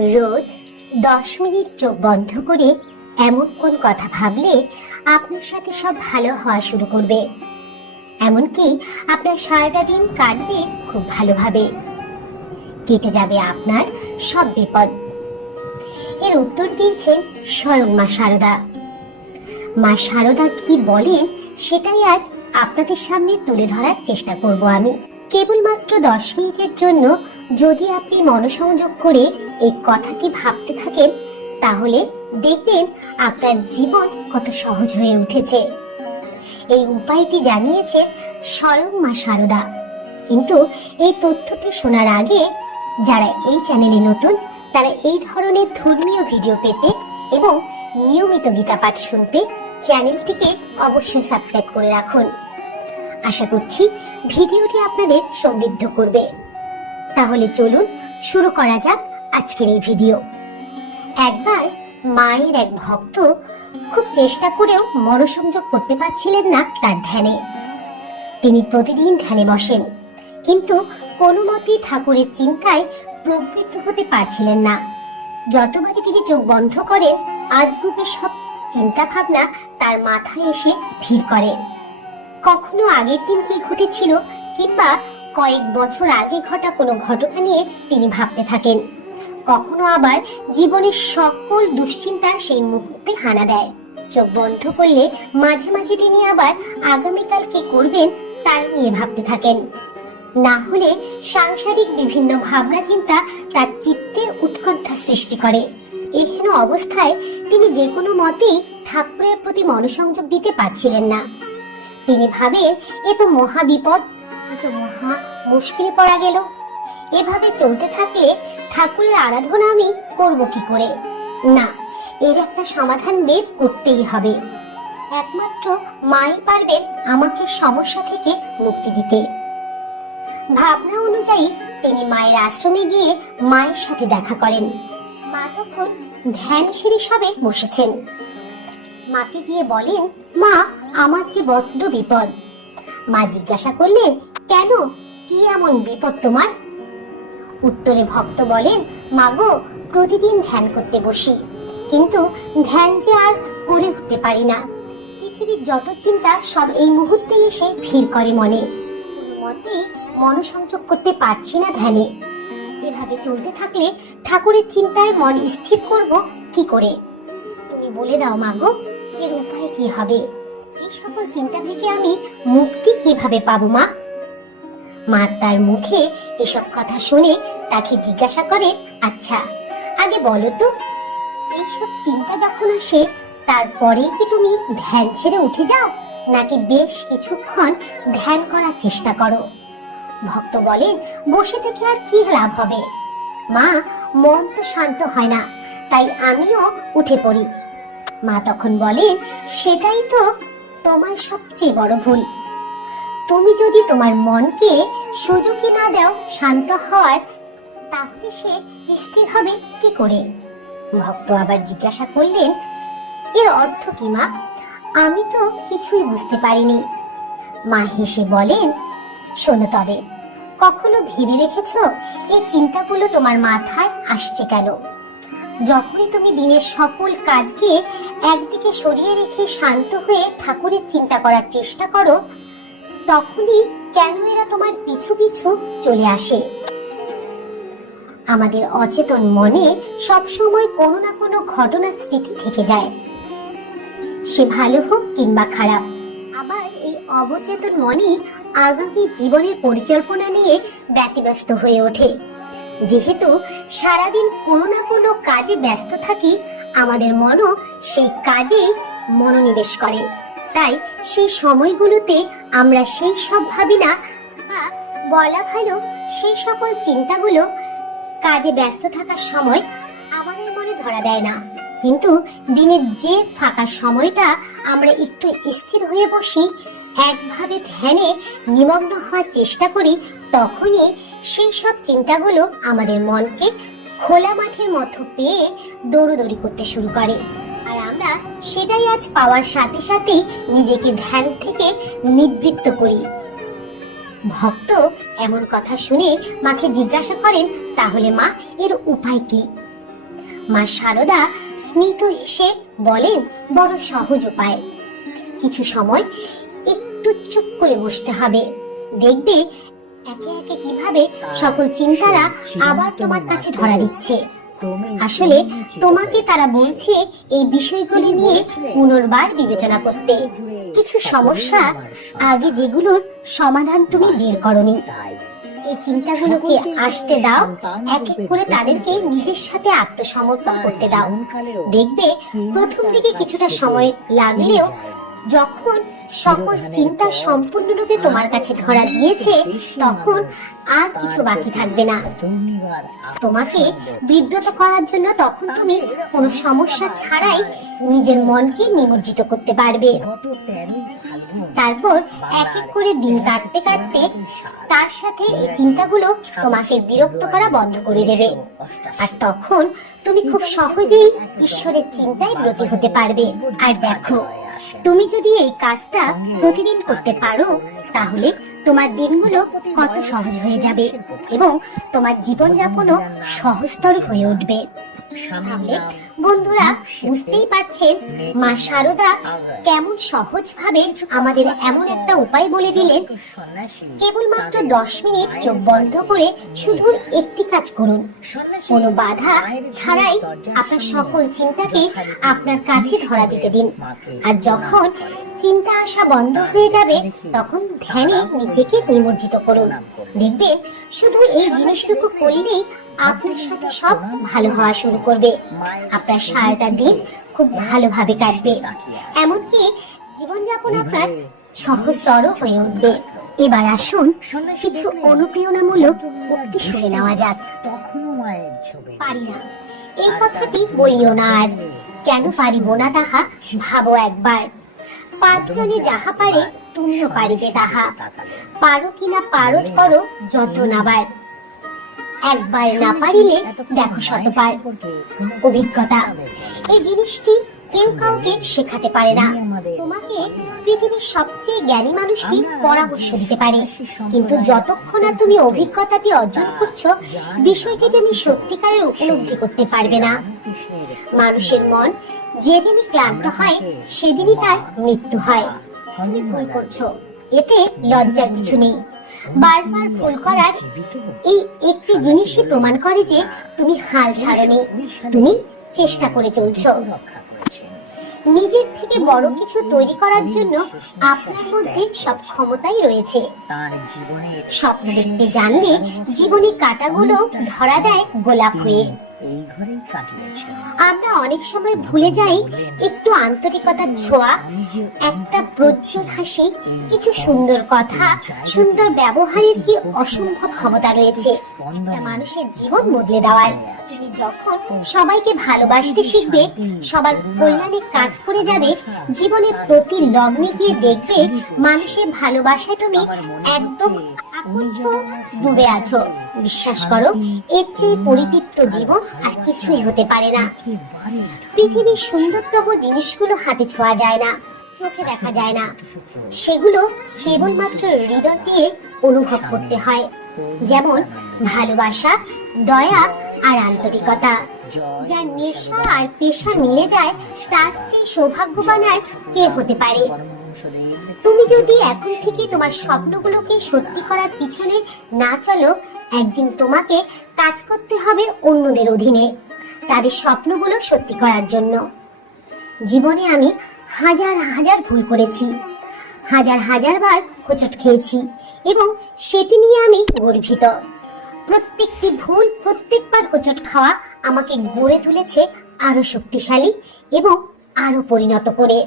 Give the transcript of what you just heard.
রোজ দশ মিনিট চোখ বন্ধ করে এমন কোন কথা ভাবলে আপনার সাথে সব ভালো হওয়া শুরু করবে এমনকি আপনার সারাটা দিন কাটবে খুব ভালোভাবে কেটে যাবে আপনার সব বিপদ এর উত্তর দিয়েছেন স্বয়ং মা সারদা মা সারদা কি বলেন সেটাই আজ আপনাদের সামনে তুলে ধরার চেষ্টা করব আমি কেবলমাত্র দশ মিনিটের জন্য যদি আপনি মনসংযোগ করে এই কথাটি ভাবতে থাকেন তাহলে দেখবেন আপনার জীবন কত সহজ হয়ে উঠেছে এই উপায়টি জানিয়েছে স্বয়ং মা সারদা কিন্তু এই তথ্যটি শোনার আগে যারা এই চ্যানেলে নতুন তারা এই ধরনের ধর্মীয় ভিডিও পেতে এবং নিয়মিত গীতা পাঠ শুনতে চ্যানেলটিকে অবশ্যই সাবস্ক্রাইব করে রাখুন আশা করছি ভিডিওটি আপনাদের সমৃদ্ধ করবে তাহলে চলুন শুরু করা যাক আজকের এই ভিডিও একবার মায়ের এক ভক্ত খুব চেষ্টা করেও মনসংযোগ করতে পারছিলেন না তার ধ্যানে তিনি প্রতিদিন ধ্যানে বসেন কিন্তু কোনো মতেই ঠাকুরের চিন্তায় প্রবৃত্ত হতে পারছিলেন না যতবারই তিনি চোখ বন্ধ করেন আজগুবি সব চিন্তা ভাবনা তার মাথায় এসে ভিড় করে কখনো আগের দিন কি ঘটেছিল কিংবা কয়েক বছর আগে ঘটা কোনো ঘটনা নিয়ে তিনি ভাবতে থাকেন কখনো আবার জীবনের সকল দুশ্চিন্তা সেই মুহূর্তে হানা দেয় চোখ বন্ধ করলে মাঝে মাঝে তিনি আবার আগামীকাল কি করবেন তাই নিয়ে ভাবতে থাকেন না হলে সাংসারিক বিভিন্ন ভাবনা চিন্তা তার চিত্তে উৎকণ্ঠা সৃষ্টি করে এখন অবস্থায় তিনি যে কোনো মতেই ঠাকুরের প্রতি মনসংযোগ দিতে পারছিলেন না তিনি ভাবেন এ তো মহা বিপদ এ তো মহা মুশকিল পড়া গেল এভাবে চলতে থাকলে ঠাকুরের আরাধনা আমি করব কি করে না এর একটা সমাধান বের করতেই হবে একমাত্র মাই পারবেন আমাকে সমস্যা থেকে মুক্তি দিতে ভাবনা অনুযায়ী তিনি মায়ের আশ্রমে গিয়ে মায়ের সাথে দেখা করেন মা তখন ধ্যান সেরে সবে বসেছেন মাকে গিয়ে বলেন মা আমার যে বড্ড বিপদ মা জিজ্ঞাসা করলেন কেন কি এমন বিপদ তোমার উত্তরে ভক্ত বলেন মাগো প্রতিদিন ধ্যান করতে বসি কিন্তু ধ্যান যে আর করে উঠতে পারি না পৃথিবীর যত চিন্তা সব এই মুহূর্তে এসে ভিড় করে মনে মতে মনসংযোগ করতে পারছি না ধ্যানে এভাবে চলতে থাকলে ঠাকুরের চিন্তায় মন স্থির করব কি করে তুমি বলে দাও মাগো এর উপায় কি হবে এই সকল চিন্তা থেকে আমি মুক্তি কিভাবে পাবো মা মা তার মুখে এসব কথা শুনে তাকে জিজ্ঞাসা করে আচ্ছা আগে বলো তো এইসব চিন্তা যখন আসে তারপরেই কি তুমি ধ্যান ছেড়ে উঠে যাও নাকি বেশ কিছুক্ষণ ধ্যান করার চেষ্টা করো ভক্ত বলেন বসে থেকে আর কি লাভ হবে মা মন তো শান্ত হয় না তাই আমিও উঠে পড়ি মা তখন বলেন সেটাই তো তোমার সবচেয়ে বড় ভুল তুমি যদি তোমার মনকে সুযোগই না দাও শান্ত হওয়ার তাহলে সে স্থির হবে কি করে ভক্ত আবার জিজ্ঞাসা করলেন এর অর্থ কি মা আমি তো কিছুই বুঝতে পারিনি মা হেসে বলেন শোনো তবে কখনো ভেবে রেখেছ এই চিন্তাগুলো তোমার মাথায় আসছে কেন যখনই তুমি দিনের সকল কাজকে একদিকে সরিয়ে রেখে শান্ত হয়ে ঠাকুরের চিন্তা করার চেষ্টা করো তখনই কেন এরা তোমার পিছু পিছু চলে আসে আমাদের অচেতন মনে সব সময় কোনো না কোনো ঘটনা স্মৃতি থেকে যায় সে ভালো হোক কিংবা খারাপ আবার এই অবচেতন মনে আগামী জীবনের পরিকল্পনা নিয়ে ব্যতিব্যস্ত হয়ে ওঠে যেহেতু সারাদিন কোনো না কোনো কাজে ব্যস্ত থাকি আমাদের মনও সেই কাজেই মনোনিবেশ করে তাই সেই সময়গুলোতে আমরা সেই সব ভাবি না বা বলা ভালো সেই সকল চিন্তাগুলো কাজে ব্যস্ত থাকার সময় আমাদের মনে ধরা দেয় না কিন্তু দিনের যে ফাঁকা সময়টা আমরা একটু স্থির হয়ে বসি একভাবে ধ্যানে নিমগ্ন হওয়ার চেষ্টা করি তখনই সেই সব চিন্তাগুলো আমাদের মনকে খোলা মাঠের মতো পেয়ে দৌড়োদৌড়ি করতে শুরু করে আর আমরা সেটাই আজ পাওয়ার সাথে নিজেকে ধ্যান থেকে নিবৃত্ত করি ভক্ত এমন কথা শুনে মাকে জিজ্ঞাসা করেন তাহলে মা এর উপায় কি মা স্মিত হেসে বলেন বড় সহজ উপায় কিছু সময় একটু চুপ করে বসতে হবে দেখবে একে একে কিভাবে সকল চিন্তারা আবার তোমার কাছে ধরা দিচ্ছে আসলে তোমাকে তারা বলছে এই বিষয়গুলি নিয়ে পুনর্বার বিবেচনা করতে কিছু সমস্যা আগে যেগুলোর সমাধান তুমি বের করনি এই চিন্তাগুলোকে আসতে দাও এক এক করে তাদেরকে নিজের সাথে আত্মসমর্পণ করতে দাও দেখবে প্রথম দিকে কিছুটা সময় লাগলেও যখন সকল চিন্তা সম্পূর্ণরূপে তোমার কাছে ধরা দিয়েছে তখন আর কিছু বাকি থাকবে না তোমাকে বিব্রত করার জন্য তখন তুমি কোনো সমস্যা ছাড়াই নিজের মনকে নিমজ্জিত করতে পারবে তারপর এক এক করে দিন কাটতে কাটতে তার সাথে এই চিন্তাগুলো তোমাকে বিরক্ত করা বন্ধ করে দেবে আর তখন তুমি খুব সহজেই ঈশ্বরের চিন্তায় ব্রতী হতে পারবে আর দেখো তুমি যদি এই কাজটা প্রতিদিন করতে পারো তাহলে তোমার দিনগুলো কত সহজ হয়ে যাবে এবং তোমার জীবনযাপনও সহজতর হয়ে উঠবে বন্ধুরা বুঝতেই পারছেন মা শারদা কেমন সহজভাবে আমাদের এমন একটা উপায় বলে দিলেন কেবলমাত্র দশ মিনিট চোখ বন্ধ করে শুধু একটি কাজ করুন কোনো বাধা ছাড়াই আপনার সকল চিন্তাকে আপনার কাছে ধরা দিতে দিন আর যখন চিন্তা আসা বন্ধ হয়ে যাবে তখন ধ্যানে নিজেকে নিমজ্জিত করুন দেখবেন শুধু এই জিনিসটুকু করলেই আপনার সাথে সব ভালো হওয়া শুরু করবে আপনার আপনার সারাটা দিন খুব ভালোভাবে কাটবে এমনকি জীবনযাপন আপনার সহজতর হয়ে উঠবে এবার আসুন কিছু অনুপ্রেরণামূলক উক্তি শুনে নেওয়া যাক তখনও মায়ের ছবি পারি না এই কথাটি বলিও না আর কেন পারিব না তাহা ভাবো একবার পাঁচজনে যাহা পারে তুমিও পারিবে তাহা পারো কিনা পারো করো যত নাবার একবার না পারিলে দেখো শতবার অভিজ্ঞতা এই জিনিসটি কেউ কাউকে শেখাতে পারে না তোমাকে পৃথিবীর সবচেয়ে জ্ঞানী মানুষটি পরামর্শ দিতে পারে কিন্তু যতক্ষণ না তুমি অভিজ্ঞতাটি অর্জন করছো বিষয়টি তুমি সত্যিকারের উপলব্ধি করতে পারবে না মানুষের মন যেদিনই ক্লান্ত হয় সেদিনই তার মৃত্যু হয় তুমি ভুল করছো এতে লজ্জার কিছু নেই বারবার ভুল করার এই একটি জিনিসই প্রমাণ করে যে তুমি হাল ছাড়নি তুমি চেষ্টা করে চলছ নিজের থেকে বড় কিছু তৈরি করার জন্য আপনার মধ্যে সব ক্ষমতাই রয়েছে স্বপ্ন দেখতে জানলে জীবনী কাটাগুলো ধরা দেয় গোলাপ হয়ে এই ঘরেই কাটিয়েছে আমরা অনেক সময় ভুলে যাই একটু আন্তরিকতার ছোঁয়া একটা হাসি কিছু সুন্দর কথা সুন্দর ব্যবহারের কি অসম্ভব ক্ষমতা রয়েছে মানুষের জীবন বদলে দেওয়ার যখন সবাইকে ভালোবাসতে শিখবে সবার কল্যাণে কাজ করে যাবে জীবনের প্রতি লগ্নে গিয়ে দেখবে মানুষের ভালোবাসায় তুমি একদম ডুবে আছো বিশ্বাস করো এর চেয়ে পরিতৃপ্ত জীবন আর কিছুই হতে পারে না পৃথিবীর সুন্দরতম জিনিসগুলো হাতে ছোঁয়া যায় না চোখে দেখা যায় না সেগুলো কেবলমাত্র হৃদয় দিয়ে অনুভব করতে হয় যেমন ভালোবাসা দয়া আর আন্তরিকতা যার নেশা আর পেশা মিলে যায় তার চেয়ে সৌভাগ্যবান আর কে হতে পারে তুমি যদি এখন থেকে তোমার স্বপ্নগুলোকে সত্যি করার পিছনে না চলো একদিন তোমাকে কাজ করতে হবে অন্যদের অধীনে তাদের স্বপ্নগুলো সত্যি করার জন্য জীবনে আমি হাজার হাজার ভুল করেছি হাজার হাজার বার হোঁচট খেয়েছি এবং সেটি নিয়ে আমি গর্বিত প্রত্যেকটি ভুল প্রত্যেকবার খোঁচট খাওয়া আমাকে গড়ে তুলেছে আরও শক্তিশালী এবং আরও পরিণত করে